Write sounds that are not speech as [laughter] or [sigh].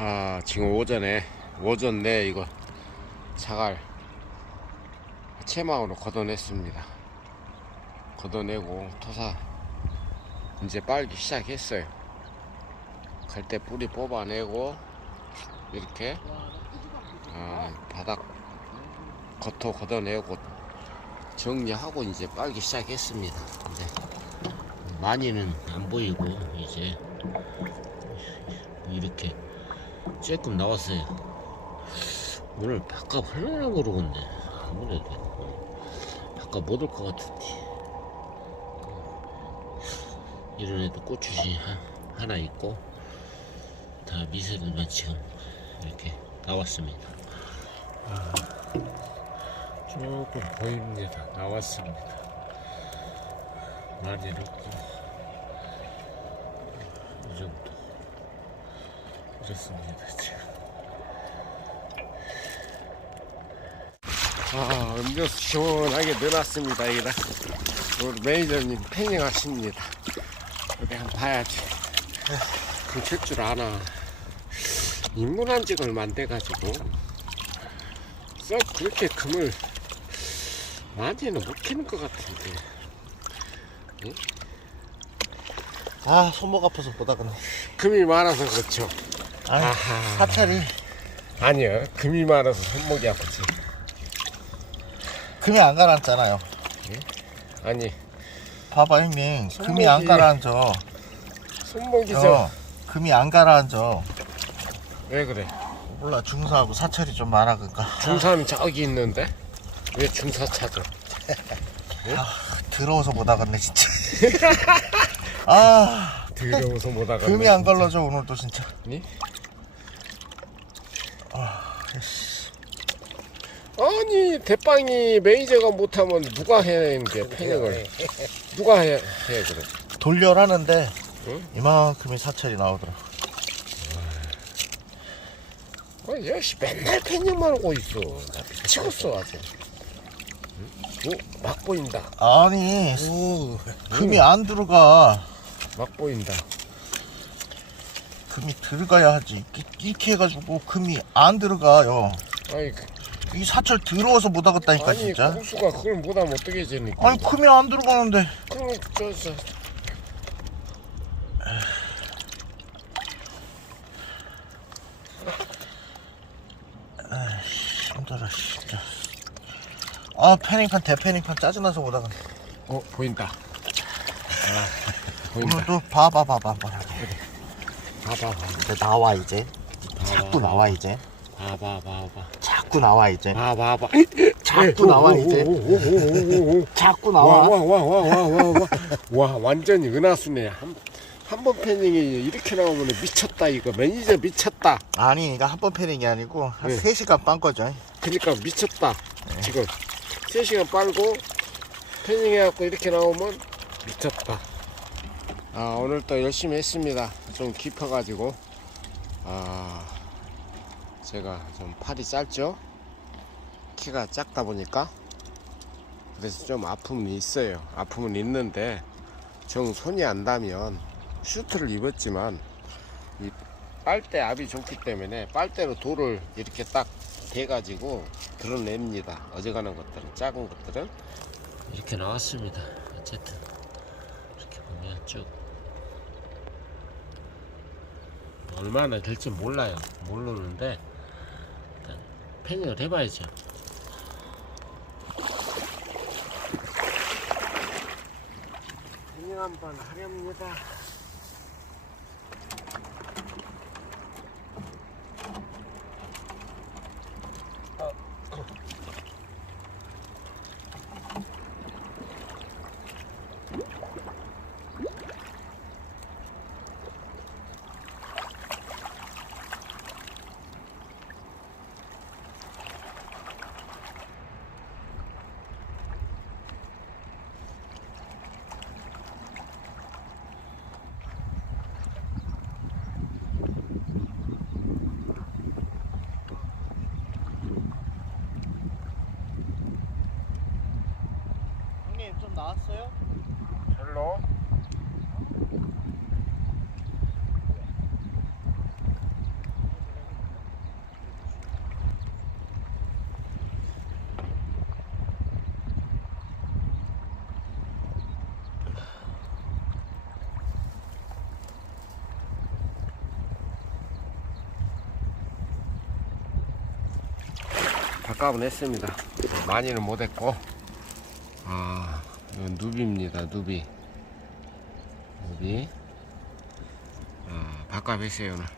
아 지금 오전에 오전 내 이거 자갈 채망으로 걷어냈습니다. 걷어내고 토사 이제 빨기 시작했어요. 갈 때 뿌리 뽑아내고 이렇게 아, 바닥 겉도 걷어내고 정리하고 이제 빨기 시작했습니다. 이제 많이는 안 보이고 이제 이렇게 조금 나왔어요. 오늘 바깥 흘러나 모르겠네. 아무래도 바깥 못 올 것 같은데. 이런 애도 하- 하나 있고 다 미세들만 지금 이렇게 나왔습니다. 아, 조금 보입니다. 나왔습니다. 많이 없고 이 정도. 이렇습니다 지금. 아 음료수 시원하게 넣어놨습니다 여기다. 우리 매니저님 패닝 하십니다. 어디 한번 봐야지. 그칠 줄 아나. 입문한 지가 얼마 안 돼가지고. 썩 그렇게 금을 많이는 못 키는 것 같은데. 아 손목 아파서 못 하겠네. 금이 많아서 그렇죠 아. 사찰이. 아니요 금이 많아서 손목이 아프지. 금이 안 가라앉잖아요. 아니. 봐봐 형님. 금이 손목이- 안 가라앉아. 손목이죠 어, 금이 안 가라앉아. 왜 그래? 몰라 중사하고 사찰이 좀 많아 그니까. 중삼이 저기 있는데? 왜 중사 찾아? [laughs] 더러워서 못 하겠네 진짜. [laughs] 아. 더러워서 못 하겠네. 금이 안 진짜. 걸러져 오늘도 진짜. 니? 아, 아니 대빵이 매니저가 못하면 누가 해야 게 패닉을 누가 해, 해 그래? 돌려라는데 응? 이만큼의 사찰이 나오더라 아, 역시 맨날 패닉만 하고 있어. 나 미치겠어 아주. 응? 오, 막 보인다. 아니 금이 안 들어가 막 보인다. 금이 들어가야 하지. 이렇게, 해가지고 금이 안 들어가요. 아니, 그- 이 사철 더러워서 못 하겠다니까 아니 진짜. 고수가 그걸 못하면 어떻게 되니까? 아니 금이 안 들어가는데. 그럼 저, 저. 힘들어 진짜. 아 패닝판 대패닝판 짜증나서 못 하겠네. 어 보인다. 아, 보인다. 오늘도 봐봐 봐봐 봐봐 봐봐 봐. 이제 나와 이제. 자꾸 나와 이제. 봐봐 봐봐. 자꾸 나와 이제. 봐봐 봐. 자꾸 나와 이제. 자꾸 나와. 와와와와와와와 와 완전히 은하수네. 한 한번 패닝이 이렇게 나오면 미쳤다 이거. 매니저 미쳤다. 아니 이거 한 번 패닝이 아니고 한 네. 3시간 빤 거죠. 그러니까 미쳤다. 지금 3시간 빨고 패닝 해갖고 이렇게 나오면 미쳤다. 아 오늘 또 열심히 했습니다 좀 깊어가지고 아 제가 좀 팔이 짧죠? 키가 작다 보니까. 그래서 좀 아픔은 있어요. 아픔은 있는데 정 손이 안 닿으면 슈트를 입었지만 이 빨대 압이 좋기 때문에 빨대로 돌을 이렇게 딱 대가지고 드러냅니다. 어져가는 것들은 작은 것들은. 이렇게 나왔습니다. 어쨌든. 이렇게 보면 쭉 얼마나 될지 몰라요. 모르는데 일단 패닝을 해봐야죠. 패닝 한번 하렵니다 형님 좀 나왔어요? 별로. 다 까분했습니다. 많이는 못했고 아, 이건 누비입니다. 누비. 누비. 아, 밥값 했어요 오늘.